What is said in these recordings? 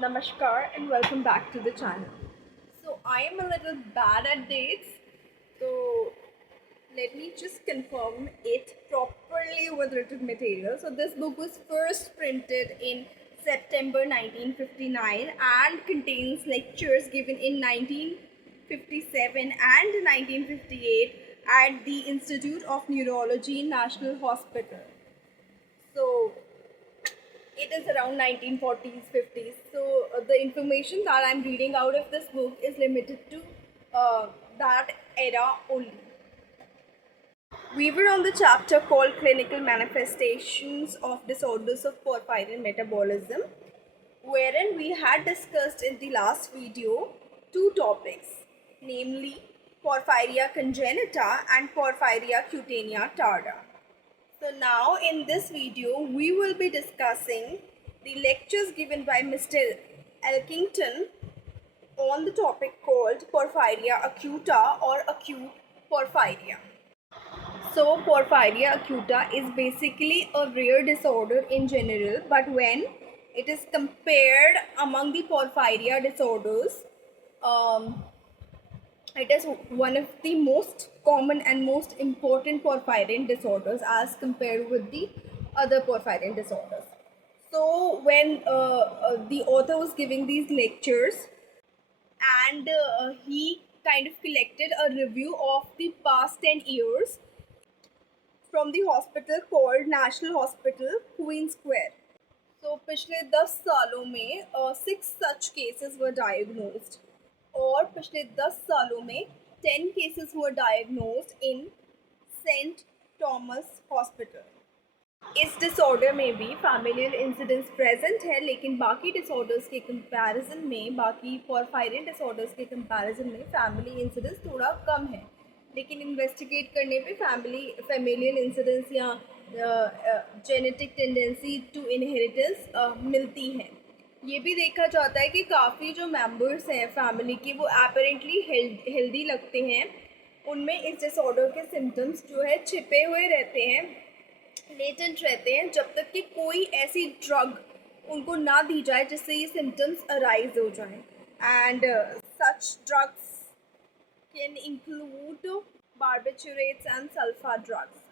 Namaskar and welcome back to the channel. So I am a little bad at dates, so let me just confirm it properly with written material. So this book was first printed in September 1959 and contains lectures given in 1957 and 1958 at the Institute of Neurology National Hospital. So it is around 1940s 50s, so the information that I'm reading out of this book is limited to that era only. We were on the chapter called Clinical Manifestations of Disorders of Porphyrin Metabolism, wherein we had discussed in the last video two topics, namely Porphyria congenita and Porphyria cutanea tarda. So now in this video we will be discussing the lectures given by Mr. Elkington on the topic called Porphyria acuta or acute porphyria. So porphyria acuta is basically a rare disorder in general, but when it is compared among the porphyria disorders, it is one of the most common and most important porphyrin disorders as compared with the other porphyrin disorders. So when the author was giving these lectures, and he kind of collected a review of the past 10 years from the hospital called National Hospital, Queen Square. So पिछले 10 सालों में 6 such cases were diagnosed, और पिछले 10 सालों में 10 cases were diagnosed in saint Thomas hospital. इस disorder में भी फैमिलियल इंसिडेंस प्रेजेंट है, लेकिन बाकी डिसऑर्डर्स के कंपैरिजन में, बाकी पोरफायरिन डिसऑर्डर्स के कंपैरिजन में फैमिली इंसिडेंस थोड़ा कम है. लेकिन इन्वेस्टिगेट करने पे फैमिलियल इंसिडेंस या जेनेटिक टेंडेंसी टू इनहेरिटेंस मिलती है. ये भी देखा जाता है कि काफ़ी जो मेंबर्स हैं फैमिली के वो अपेरेंटली हेल्दी लगते हैं, उनमें इस डिसऑर्डर के सिम्टम्स जो है छिपे हुए रहते हैं, लेटेंट रहते हैं, जब तक कि कोई ऐसी ड्रग उनको ना दी जाए जिससे ये सिम्टम्स अराइज हो जाएं. And such drugs can include barbiturates and sulfa drugs.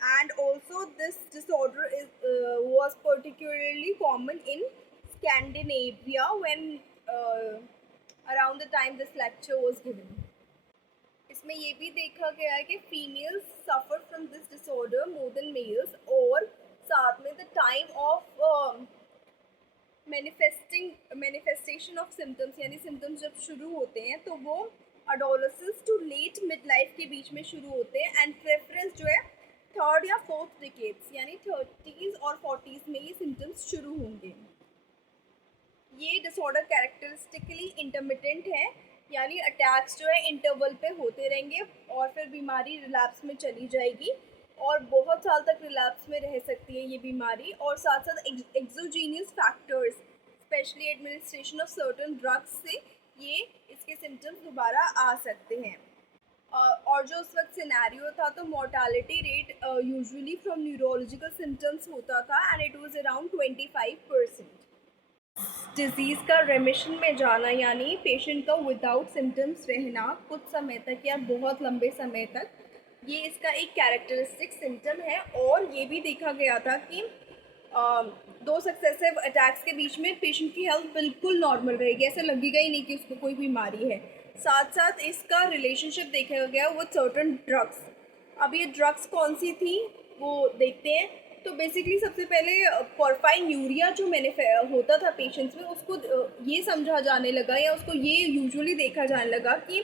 And also this disorder was particularly common in Scandinavia when around the time this lecture was given. इसमें ये भी देखा गया है कि females suffer from this disorder more than males, और साथ में the time of manifestation of symptoms, यानी सिम्टम्स जब शुरू होते हैं तो वो adolescence to late mid life के बीच में शुरू होते हैं, एंड प्रेफरेंस जो है थर्ड या फोर्थ डिकेड्स यानी 30s और 40s में ये सिम्टम्स शुरू होंगे. ये डिसऑर्डर कैरेक्टरिस्टिकली इंटरमिटेंट है, यानी अटैक्स जो है इंटरवल पे होते रहेंगे और फिर बीमारी रिलैप्स में चली जाएगी और बहुत साल तक रिलैप्स में रह सकती है ये बीमारी. और साथ साथ exogenous factors, specially administration of certain drugs से ये इसके सिम्टम्स दोबारा आ सकते हैं. और जो उस वक्त सिनेरियो था तो mortality rate usually from neurological symptoms होता था, and it was around 25%. Disease का रेमिशन में जाना, यानी पेशेंट का विदाउट सिम्टम्स रहना कुछ समय तक या बहुत लंबे समय तक, ये इसका एक कैरेक्टरिस्टिक सिम्टम है. और ये भी देखा गया था कि 2 सक्सेसिव अटैक्स के बीच में पेशेंट की हेल्थ बिल्कुल नॉर्मल रहेगी, ऐसा लगेगा ही नहीं कि उसको कोई बीमारी है. साथ साथ इसका रिलेशनशिप देखा गया विद सर्टन ड्रग्स. अब ये ड्रग्स कौन सी थी वो देखते हैं. तो बेसिकली सबसे पहले पोरफाइन्यूरिया जो होता था पेशेंट्स में, उसको ये समझा जाने लगा या उसको ये यूजुअली देखा जाने लगा कि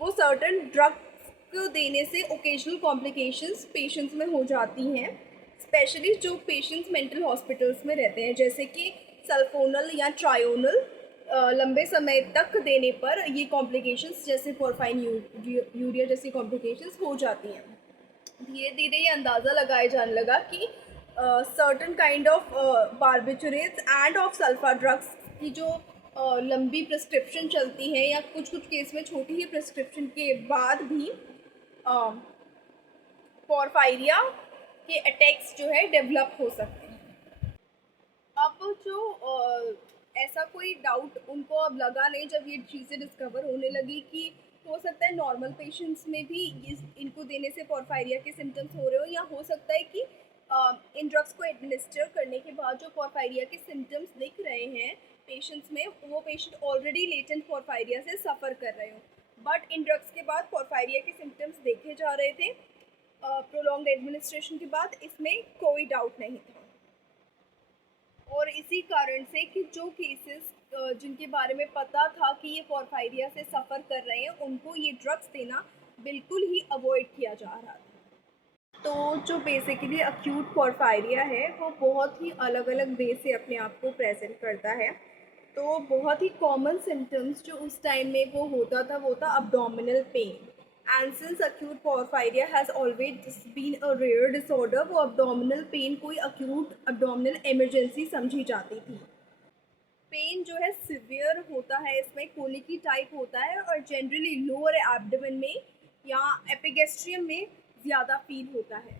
वो सर्टन ड्रग्स को देने से ओकेजनल कॉम्प्लिकेशंस पेशेंट्स में हो जाती हैं, स्पेशली जो पेशेंट्स मेंटल हॉस्पिटल्स में रहते हैं, जैसे कि सल्फोनल या ट्रायोनल लंबे समय तक देने पर ये कॉम्प्लिकेशंस जैसे पोरफाइन्यूरिया जैसी कॉम्प्लिकेशंस हो जाती हैं. धीरे धीरे ये अंदाज़ा लगाया जाने लगा कि certain kind of barbiturates and of sulfa drugs की जो लंबी प्रिस्क्रिप्शन चलती है या कुछ केस में छोटी ही प्रिस्क्रिप्शन के बाद भी पोरफायरिया के अटैक्स जो है डेवलप हो सकते हैं. अब जो ऐसा कोई कोई डाउट उनको अब लगा नहीं जब ये चीज़ें डिस्कवर होने लगी कि हो सकता है नॉर्मल पेशेंट्स में भी इनको देने से पोरफायरिया के सिम्टम्स हो रहे हो, या हो सकता है कि इन ड्रग्स को एडमिनिस्टर करने के बाद जो पोरफायरिया के सिम्टम्स दिख रहे हैं पेशेंट्स में, वो पेशेंट ऑलरेडी लेटेंट पोरफायरिया से सफ़र कर रहे हो, बट इन ड्रग्स के बाद पोरफायरिया के सिम्टम्स देखे जा रहे थे प्रोलॉन्ग्ड एडमिनिस्ट्रेशन के बाद, इसमें कोई डाउट नहीं था। और इसी कारण से कि जो केसेस जिनके बारे में पता था कि ये पोरफायरिया से सफ़र कर रहे हैं, उनको ये ड्रग्स देना बिल्कुल ही अवॉइड किया जा रहा था। तो जो बेसिकली अक्यूट पोरफायरिया है वो बहुत ही अलग अलग वे से अपने आप को प्रेजेंट करता है। तो बहुत ही कॉमन सिम्टम्स जो उस टाइम में वो होता था वो था abdominal pain. And since acute porphyria has always been a rare disorder, वो अब्डोमिनल पेन कोई अक्यूट अब्डोमिनल इमरजेंसी समझी जाती थी। पेन जो है सिवियर होता है, इसमें कोलिकी टाइप होता है और जनरली लोअर एब्डोमेन में या एपिगैस्ट्रियम में ज़्यादा फील होता है।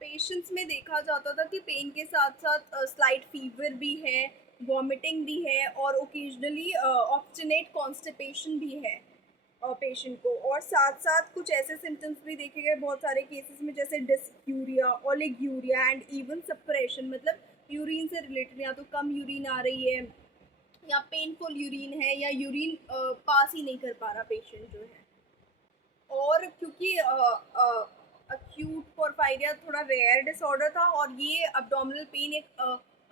पेशेंट्स में देखा जाता था कि पेन के साथ साथ स्लाइट फीवर भी है, वॉमिटिंग भी है और ओकेजनली ऑब्स्टिनेट कॉन्स्टिपेशन भी है पेशेंट को, और साथ साथ कुछ ऐसे सिम्टम्स भी देखे गए बहुत सारे केसेस में, जैसे dysuria, oliguria and even suppression, मतलब यूरिन से रिलेटेड या तो कम यूरिन आ रही है या पेनफुल यूरिन है या यूरिन पास ही नहीं कर पा रहा पेशेंट जो है। और क्योंकि अक्यूट पोरफायरिया थोड़ा रेयर डिसऑर्डर था और ये अब्डोमिनल पेन एक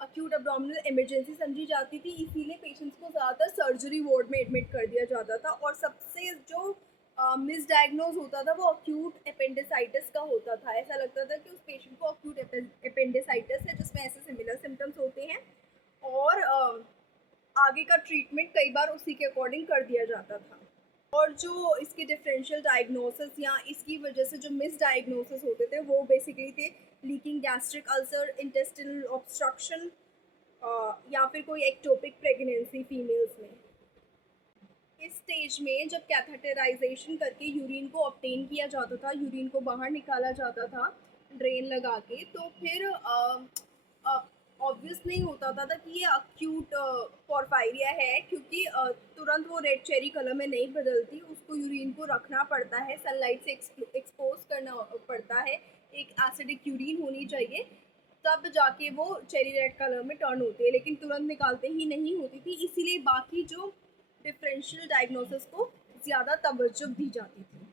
अक्यूट अब्डोमिनल इमरजेंसी समझी जाती थी, इसीलिए पेशेंट्स को ज़्यादातर सर्जरी वार्ड में एडमिट कर दिया जाता था। और सबसे जो मिसडायग्नोज होता था वो अक्यूट अपेंडिसाइटिस का होता था। ऐसा लगता था कि उस पेशेंट को अक्यूट अपेंडिसाइटिस है जिसमें ऐसे सिमिलर सिम्टम्स होते हैं, और आगे का ट्रीटमेंट कई बार उसी के अकॉर्डिंग कर दिया जाता था। और जो इसके डिफरेंशियल डायग्नोसिस या इसकी वजह से जो मिस डायग्नोसिस होते थे वो बेसिकली थे leaking gastric ulcer, intestinal obstruction या फिर कोई एक्टोपिक प्रेगनेंसी फीमेल्स में। इस स्टेज में जब कैथेटराइजेशन करके यूरिन को ऑब्टेन किया जाता था, यूरिन को बाहर निकाला जाता था ड्रेन लगा के, तो फिर ऑब्वियस नहीं होता था कि ये अक्यूट पोरफायरिया है, क्योंकि तुरंत वो रेड चेरी कलर में नहीं बदलती, उसको यूरिन को रखना पड़ता है, सनलाइट से एक्सपोज करना पड़ता है, एक एसिडिक यूरिन होनी चाहिए, तब जाके वो चेरी रेड कलर में टर्न होती है, लेकिन तुरंत निकालते ही नहीं होती थी, इसीलिए बाकी जो डिफरेंशियल डायग्नोसिस को ज़्यादा तवज्जो दी जाती थी।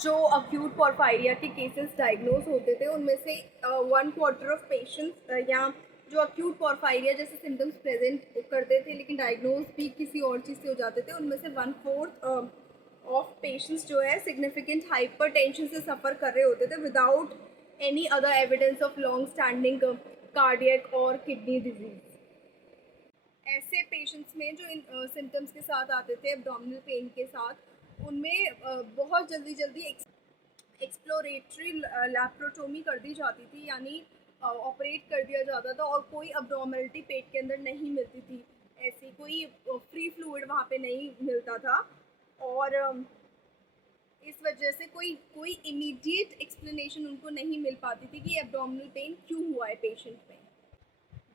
जो अक्यूट पोरफायरिया के केसेस डायग्नोज होते थे उनमें से 1/4 ऑफ पेशेंट्स या जो अक्यूट पोरफायरिया जैसे सिम्टम्स प्रेजेंट करते थे लेकिन डायग्नोज भी किसी और चीज़ से हो जाते थे, उनमें से 1/4 ऑफ पेशेंट्स जो है सिग्निफिकेंट हाइपरटेंशन से सफ़र कर रहे होते थे without any other evidence of long standing cardiac और किडनी डिजीज़। ऐसे पेशेंट्स में जो इन सिम्टम्स के साथ आते थे एब्डोमिनल पेन के साथ, उनमें बहुत जल्दी एक्सप्लोरेटरी लैप्रोटोमी कर दी जाती थी, यानी ऑपरेट कर दिया जाता था और कोई अब्डोमिनलिटी पेट के अंदर नहीं मिलती थी, ऐसी कोई फ्री फ्लूइड वहाँ पे नहीं मिलता था, और इस वजह से कोई इमीडिएट एक्सप्लेनेशन उनको नहीं मिल पाती थी कि एब्डोमिनल पेन क्यों हुआ है पेशेंट में।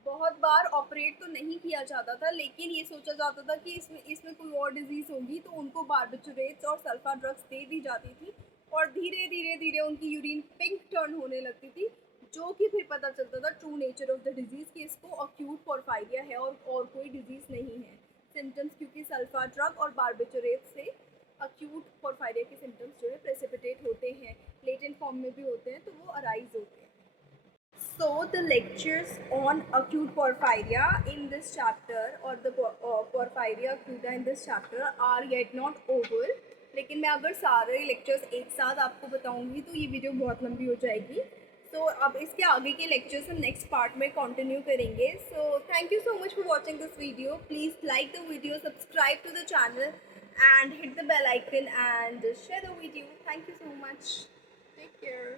बहुत बार ऑपरेट तो नहीं किया जाता था, लेकिन ये सोचा जाता था कि इसमें कोई और डिजीज़ होगी, तो उनको बार्बिटूरेट्स और सल्फा ड्रग्स दे दी जाती थी और धीरे धीरे उनकी यूरिन पिंक टर्न होने लगती थी, जो कि फिर पता चलता था true nature of the disease कि इसको अक्यूट पोरफायरिया है और कोई डिजीज़ नहीं है। सिम्टम्स क्योंकि सल्फा ड्रग और बार्बिटूरेट्स से अक्यूट पोरफायरिया के सिम्टम्स जो है प्रेसिपिटेट होते हैं, लेटेंट फॉर्म में भी होते हैं, तो वो अराइज होते हैं। So the lectures on acute porphyria in this chapter or the porphyria acuta in this chapter are yet not over. लेकिन मैं अगर सारे लेक्चर्स एक साथ आपको बताऊंगी तो ये वीडियो बहुत लंबी हो जाएगी। तो अब इसके आगे के लेक्चर्स हम नेक्स्ट पार्ट में कंटिन्यू करेंगे। So thank you so much for watching this video. Please like the video, subscribe to the channel and hit the bell icon and share the video. Thank you so much. Take care.